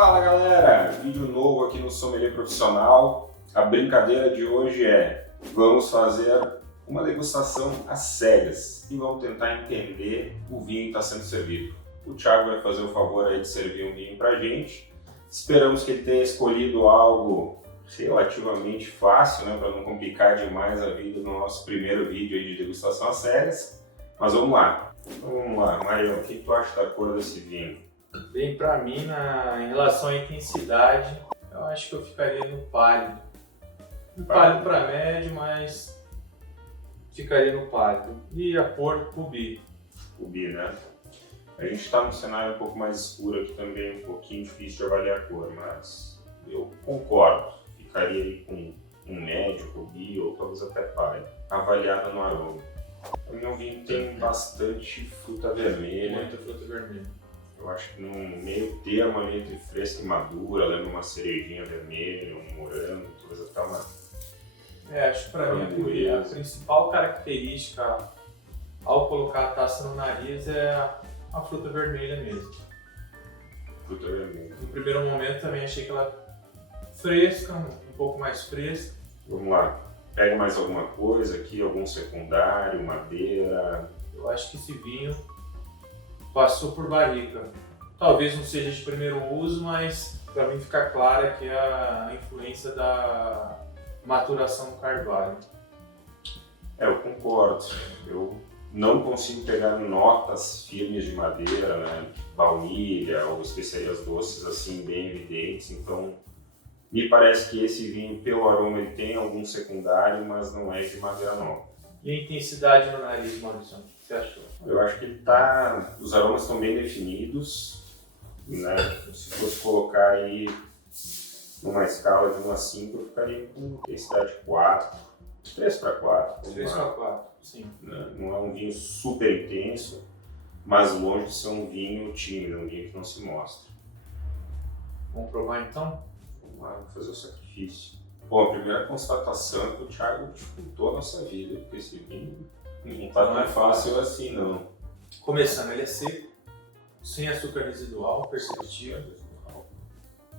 Fala galera, vídeo novo aqui no Sommelier Profissional. A brincadeira de hoje é, vamos fazer uma degustação às cegas e vamos tentar entender o vinho que está sendo servido. O Thiago vai fazer o favor aí de servir um vinho pra gente. Esperamos que ele tenha escolhido algo relativamente fácil, né, para não complicar demais a vida no nosso primeiro vídeo aí de degustação às cegas. Mas vamos lá. Marião, o que tu acha da cor desse vinho? Bem, para mim, em relação à intensidade, eu acho que eu ficaria no pálido. Pálido para médio, mas ficaria no pálido. E a cor, rubi. Rubi, né? A gente está num cenário um pouco mais escuro aqui também, um pouquinho difícil de avaliar a cor, mas eu concordo. Ficaria aí com um médio, rubi ou talvez até pálido. Avaliada no aroma. O meu vinho tem bastante fruta vermelha. Muita fruta vermelha. Eu acho que num meio termo ali entre fresca e madura, lembra uma cerejinha vermelha, um morango, talvez até uma... Acho que para mim a principal característica ao colocar a taça no nariz é a fruta vermelha mesmo. Fruta vermelha. No primeiro momento também achei que ela fresca, um pouco mais fresca. Vamos lá, pega mais alguma coisa aqui, algum secundário, madeira... Eu acho que esse vinho passou por barrica. Talvez não seja de primeiro uso, mas para mim fica clara que é a influência da maturação do carvalho. Eu concordo. Eu não consigo pegar notas firmes de madeira, né? Baunilha ou especiarias doces assim bem evidentes, então me parece que esse vinho, pelo aroma, ele tem algum secundário, mas não é de madeira nova. E a intensidade no nariz, Maurício, o que você achou? Eu acho que os aromas estão bem definidos, né? Se fosse colocar aí numa escala de 1 a 5, eu ficaria com intensidade 4, 3 para 4. 3 para 4, sim. Não é um vinho super intenso, mas longe de ser um vinho tímido, um vinho que não se mostra. Vamos provar então? Vamos lá, fazer o sacrifício. Bom, a primeira constatação é que o Thiago dificultou a nossa vida, porque esse vinho não está tão fácil assim, não. Começando, ele é seco, sem açúcar residual, perceptível.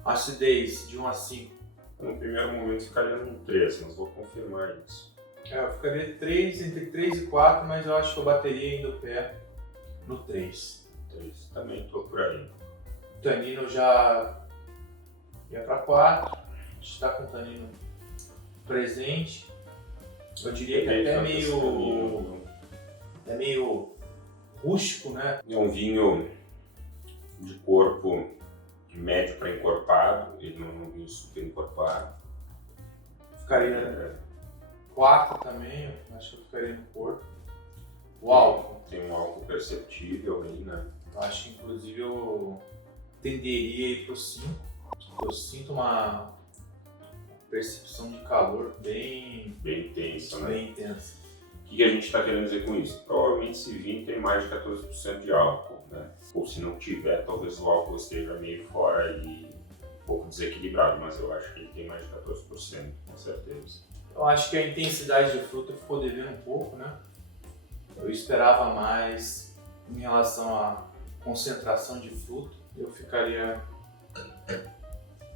Acidez de 1 a 5. No primeiro momento ficaria num 3, mas vou confirmar isso. Eu ficaria 3, entre 3 e 4, mas eu acho que eu bateria ainda o pé no 3. 3, também estou por aí. O tanino já ia para 4, a gente está com o tanino presente. Eu diria que até meio rústico, né? É um vinho de corpo médio para encorpado, ele não é um vinho super encorpado. Ficaria 4 também, acho que eu ficaria no corpo. O álcool. Tem um álcool perceptível aí, né? Eu acho que inclusive eu tenderia aí pro 5. Eu sinto uma percepção de calor bem intensa, né? Bem intensa. O que a gente está querendo dizer com isso? Provavelmente esse vinho tem mais de 14% de álcool, né? Ou se não tiver, talvez o álcool esteja meio fora e um pouco desequilibrado, mas eu acho que ele tem mais de 14%, com certeza. Eu acho que a intensidade de fruta ficou devendo um pouco, né? Eu esperava mais em relação à concentração de fruta. Eu ficaria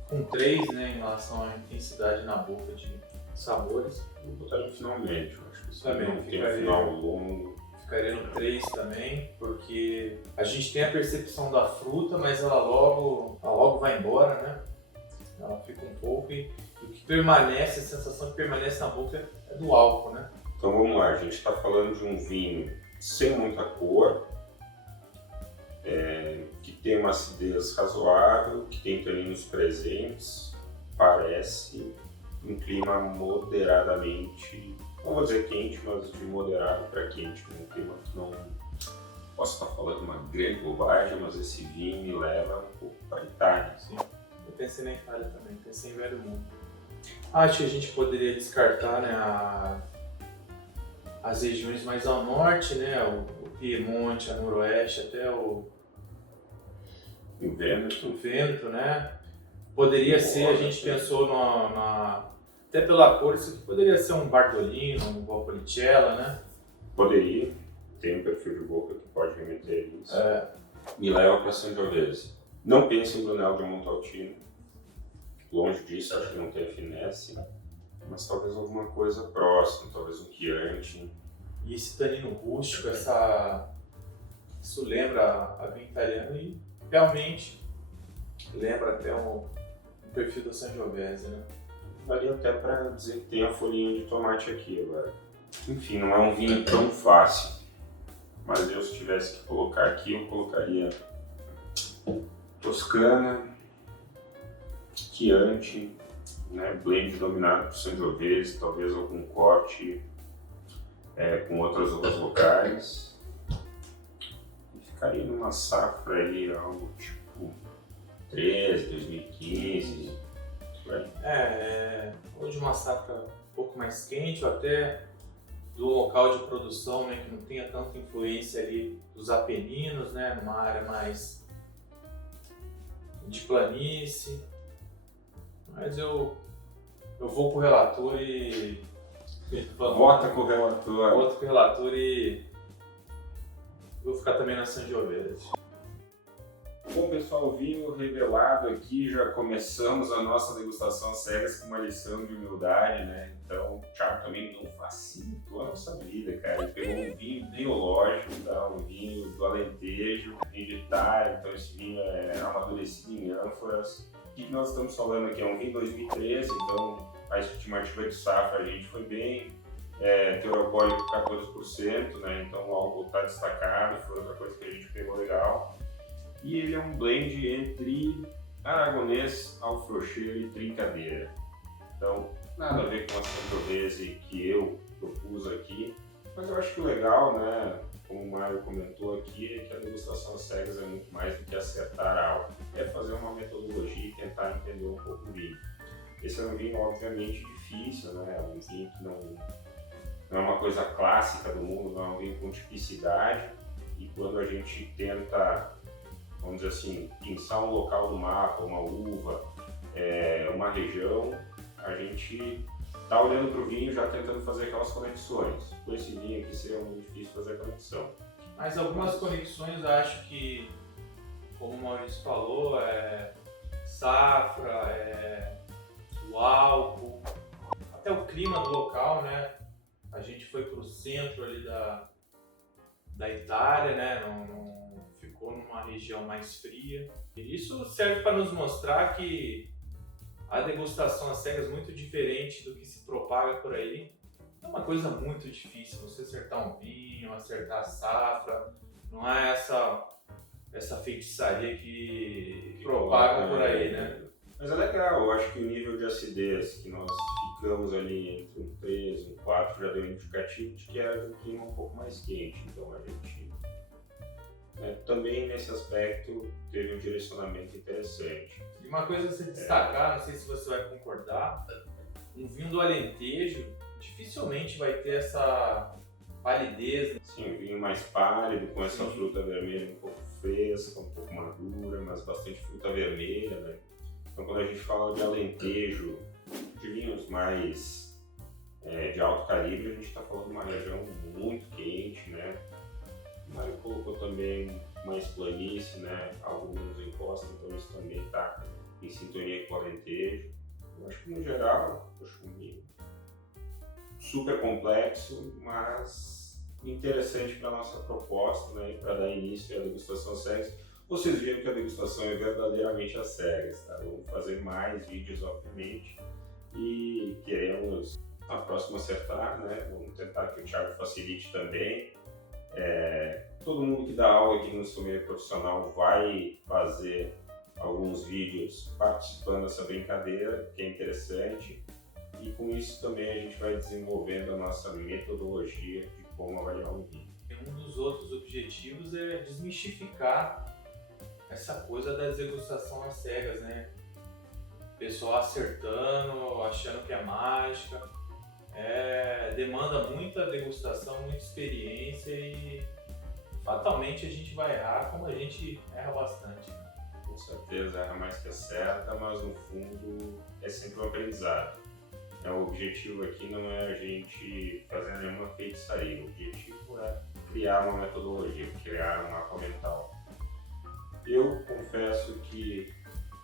com 3, né, em relação à intensidade na boca de sabores. Vou botar no final médio, acho que isso também tem um final longo. Ficaria no 3 também, porque a gente tem a percepção da fruta, mas ela logo vai embora, né? Ela fica um pouco e o que permanece, a sensação que permanece na boca é do álcool, né? Então vamos lá, a gente está falando de um vinho sem muita cor, que tem uma acidez razoável, que tem taninos presentes, parece um clima moderadamente, não vou dizer quente, mas de moderado para quente, um clima que não posso estar falando uma grande bobagem, mas esse vinho me leva um pouco para a Itália. Sim, eu pensei na Itália também, pensei em Velho Mundo. Acho que a gente poderia descartar, né, as regiões mais ao norte, né, o Piemonte, a noroeste, até o Vêneto, né? Poderia ser, a gente pensou até pela cor, isso poderia ser um Bartolino, um Valpolicella, né? Poderia, tem um perfil de boca que pode remeter a isso. Me leva para Sangiovese. Não pense em Brunello de Montalcino, longe disso, acho que não tem finesse, mas talvez alguma coisa próxima, talvez um Chianti. E esse tanino rústico, isso lembra a vinho italiano e realmente lembra até o perfil da Sangiovese, né? Daria até para dizer que tem a folhinha de tomate aqui agora. Enfim, não é um vinho tão fácil, mas eu, se tivesse que colocar aqui, eu colocaria Toscana, Chianti, né, blend dominado por Sangiovese, talvez algum corte com outras uvas locais. E ficaria numa safra aí, algo tipo 13, 2015. Ou de uma safra um pouco mais quente, ou até do local de produção, né, que não tenha tanta influência ali dos Apeninos, né, numa área mais de planície. Mas eu vou com o relator e... Vota com o relator. Voto com o relator e vou ficar também na Sangiovese. Bom, pessoal, o vinho revelado aqui, já começamos a nossa degustação cegas com uma lição de humildade, né? Então, o Thiago também não facilitou a nossa vida, cara. Ele pegou um vinho biológico, tá? Um vinho do Alentejo, vinho de Itália, então esse vinho é amadurecido em ânforas. O que nós estamos falando aqui é um vinho 2013, então a estimativa de safra a gente foi bem, teor alcoólico 14%, né? Então o álcool está destacado, foi outra coisa que a gente pegou legal. E ele é um blend entre aragonês, alfrocheiro e trincadeira. Então, nada a ver com a Sangiovese que eu propus aqui, mas eu acho que o legal, né, como o Mário comentou aqui, é que a degustação às cegas é muito mais do que acertar algo. É fazer uma metodologia e tentar entender um pouco o vinho. Esse é um vinho, obviamente, difícil, né? É um vinho que não é uma coisa clássica do mundo, não é um vinho com tipicidade. E quando a gente tenta, vamos dizer assim, pensar um local do mapa, uma uva, uma região, a gente está olhando para o vinho já tentando fazer aquelas conexões. Com esse vinho aqui seria muito difícil fazer a conexão. Mas algumas conexões eu acho que, como o Maurício falou, safra, o álcool, até o clima do local, né? A gente foi para o centro ali da Itália, né? Não ficou numa região mais fria. E isso serve para nos mostrar que a degustação às cegas é muito diferente do que se propaga por aí. É uma coisa muito difícil você acertar um vinho, acertar a safra. Não é essa feitiçaria que propaga por aí, né? Mas é legal, eu acho que o nível de acidez que nós ficamos ali entre um 3 e um 4 já deu indicativo de que era um clima um pouco mais quente. Então a gente também nesse aspecto teve um direcionamento interessante. E uma coisa a se destacar, não sei se você vai concordar, um vinho do Alentejo dificilmente vai ter essa palidez. Sim, um vinho mais pálido, com essa fruta vermelha um pouco fresca, um pouco madura, mas bastante fruta vermelha, né? Então quando a gente fala de Alentejo, de vinhos mais de alto calibre, a gente está falando de uma região muito quente, né? O Mário colocou também mais planície, né? Algo menos encosta, então isso também está em sintonia com o Alentejo. Eu acho que no geral, um vinho super complexo, mas interessante para a nossa proposta, né? Para dar início à degustação às cegas. Vocês viram que a degustação é verdadeiramente às cegas, tá? Vamos fazer mais vídeos, obviamente, e queremos a próxima acertar, né? Vamos tentar que o Thiago facilite também. Todo mundo que dá aula aqui no Sommelier Profissional vai fazer alguns vídeos participando dessa brincadeira, que é interessante, e com isso também a gente vai desenvolvendo a nossa metodologia de como avaliar um vinho. Um dos outros objetivos é desmistificar essa coisa da degustação às cegas, né? O pessoal acertando, achando que é mágica. Demanda muita degustação, muita experiência e fatalmente a gente vai errar, como a gente erra bastante. Com certeza erra mais que acerta, mas no fundo é sempre um aprendizado. O objetivo aqui não é a gente fazer nenhuma feitiçaria, o objetivo é criar uma metodologia, criar um mapa mental. Eu confesso que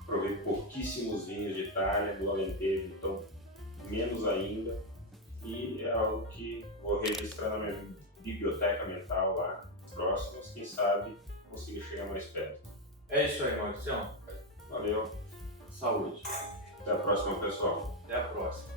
provei pouquíssimos vinhos de Itália, do Alentejo, então menos ainda, e é algo que vou registrar na minha biblioteca mental lá, próximas, quem sabe consiga chegar mais perto. É isso aí, Maurício. Valeu, Saúde. até a próxima, pessoal. Até a próxima.